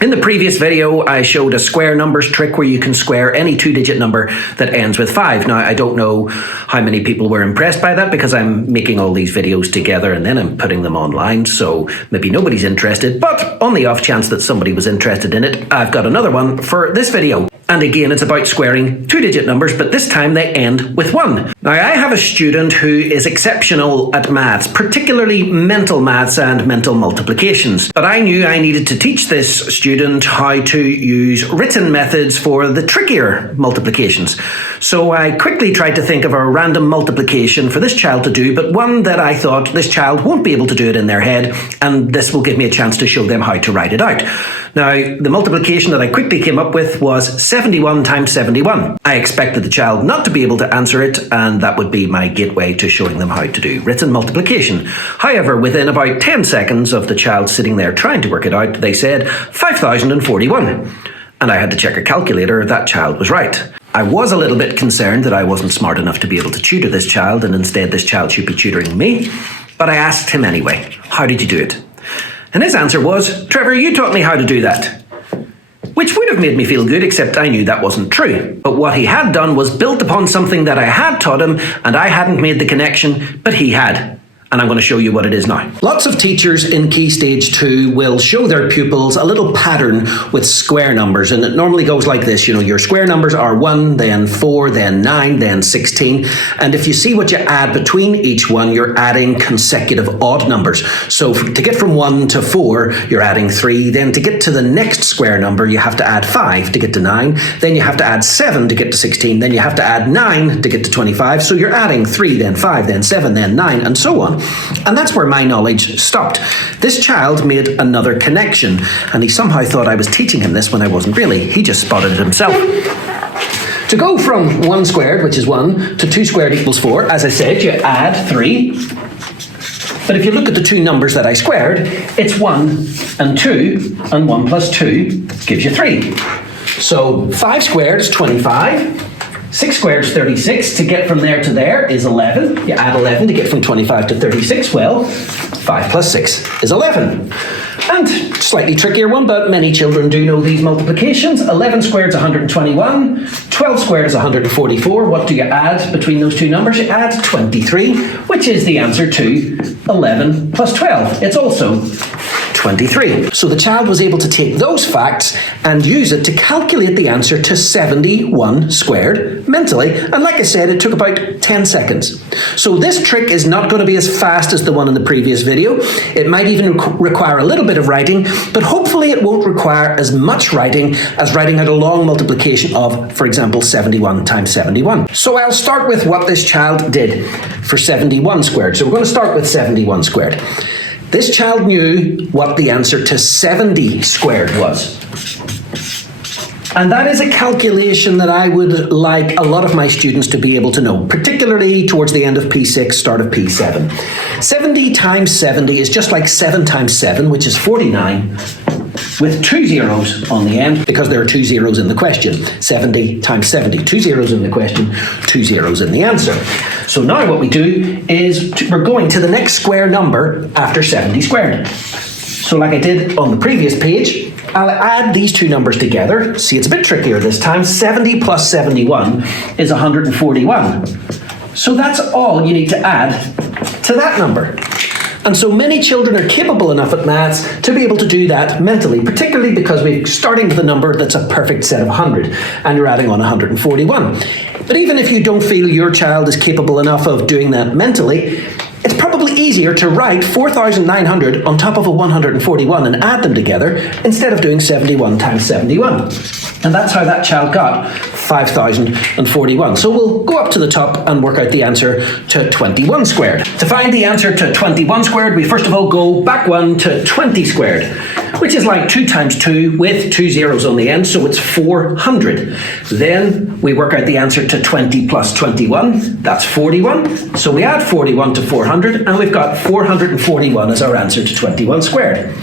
In the previous video, I showed a square numbers trick where you can square any two-digit number that ends with 5. Now, I don't know how many people were impressed by that because I'm making all these videos together and then I'm putting them online, so maybe nobody's interested. But on the off chance that somebody was interested in it, I've got another one for this video. And again, it's about squaring two-digit numbers, but this time they end with 1. Now, I have a student who is exceptional at maths, particularly mental maths and mental multiplications. But I knew I needed to teach this student how to use written methods for the trickier multiplications. So I quickly tried to think of a random multiplication for this child to do, but one that I thought this child won't be able to do it in their head, and this will give me a chance to show them how to write it out. Now, the multiplication that I quickly came up with was 71 times 71. I expected the child not to be able to answer it, and that would be my gateway to showing them how to do written multiplication. However, within about 10 seconds of the child sitting there trying to work it out, they said 5,041. And I had to check a calculator. That child was right. I was a little bit concerned that I wasn't smart enough to be able to tutor this child, and instead this child should be tutoring me. But I asked him anyway, how did you do it? And his answer was, Trevor, you taught me how to do that. Which would have made me feel good, except I knew that wasn't true. But what he had done was built upon something that I had taught him, and I hadn't made the connection, but he had. And I'm going to show you what it is now. Lots of teachers in Key Stage 2 will show their pupils a little pattern with square numbers, and it normally goes like this. You know, your square numbers are 1, then 4, then 9, then 16. And if you see what you add between each one, you're adding consecutive odd numbers. So to get from 1 to 4, you're adding 3. Then to get to the next square number, you have to add 5 to get to 9. Then you have to add 7 to get to 16. Then you have to add 9 to get to 25. So you're adding 3, then 5, then 7, then 9, and so on. And that's where my knowledge stopped. This child made another connection, and he somehow thought I was teaching him this when I wasn't really. He just spotted it himself. To go from 1 squared, which is 1, to 2 squared equals 4, as I said, you add 3. But if you look at the two numbers that I squared, it's 1 and 2, and 1 plus 2 gives you 3. So 5 squared is 25. 6 squared is 36. To get from there to there is 11. You add 11 to get from 25 to 36. Well, 5 plus 6 is 11. And slightly trickier one, but many children do know these multiplications. 11 squared is 121. 12 squared is 144. What do you add between those two numbers? You add 23, which is the answer to 11 plus 12. It's also 23. So the child was able to take those facts and use it to calculate the answer to 71 squared mentally. And like I said, it took about 10 seconds. So this trick is not going to be as fast as the one in the previous video. It might even require a little bit of writing, but hopefully it won't require as much writing as writing out a long multiplication of, for example, 71 times 71. So I'll start with what this child did for 71 squared. So we're going to start with 71 squared. This child knew what the answer to 70 squared was. And that is a calculation that I would like a lot of my students to be able to know, particularly towards the end of P6, start of P7. 70 times 70 is just like 7 times 7, which is 49, with 2 zeros on the end, because there are 2 zeros in the question. 70 times 70, 2 zeros in the question, 2 zeros in the answer. So now what we do is we're going to the next square number after 70 squared. So like I did on the previous page, I'll add these two numbers together. See, it's a bit trickier this time. 70 plus 71 is 141. So that's all you need to add to that number. And so many children are capable enough at maths to be able to do that mentally, particularly because we're starting with a number that's a perfect set of 100, and you're adding on 141. But even if you don't feel your child is capable enough of doing that mentally, it's probably easier to write 4,900 on top of a 141 and add them together instead of doing 71 times 71. And that's how that child got 5,041. So we'll go up to the top and work out the answer to 21 squared. To find the answer to 21 squared, we first of all go back one to 20 squared, which is like 2 times 2 with 2 zeros on the end, so it's 400. Then we work out the answer to 20 plus 21, that's 41. So we add 41 to 400, and we've got 441 as our answer to 21 squared.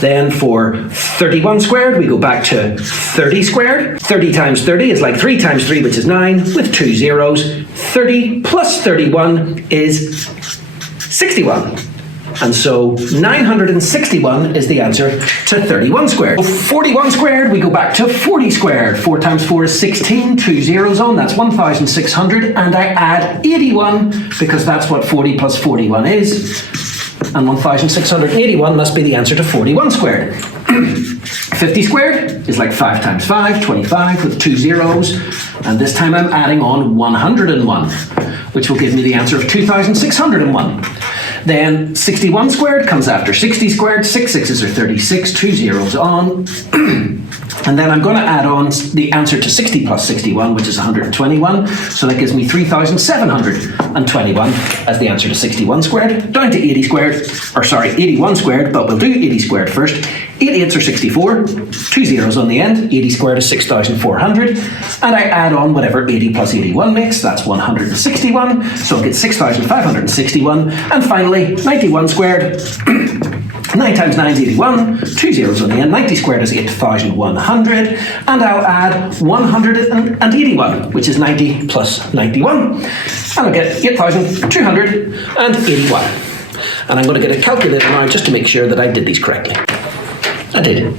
Then for 31 squared, we go back to 30 squared. 30 times 30 is like 3 times 3, which is 9, with 2 zeros. 30 plus 31 is 61. And so 961 is the answer to 31 squared. 41 squared, we go back to 40 squared. 4 times 4 is 16, 2 zeros on, that's 1,600, and I add 81 because that's what 40 plus 41 is. And 1,681 must be the answer to 41 squared. 50 squared is like 5 times 5, 25 with 2 zeros. And this time I'm adding on 101, which will give me the answer of 2,601. Then 61 squared comes after 60 squared. 6 sixes are 36, 2 zeros on. And then I'm going to add on the answer to 60 plus 61, which is 121. So that gives me 3,721 as the answer to 61 squared. Down to 81 squared, but we'll do 80 squared first. 8 eights are 64, 2 zeros on the end. 80 squared is 6,400. And I add on whatever 80 plus 81 makes, that's 161. So I'll get 6,561. And finally, 91 squared. 9 times 9 is 81, 2 zeros on the end. 90 squared is 8,100, and I'll add 181, which is 90 plus 91, and I'll get 8,281. And I'm going to get a calculator now just to make sure that I did these correctly. I did.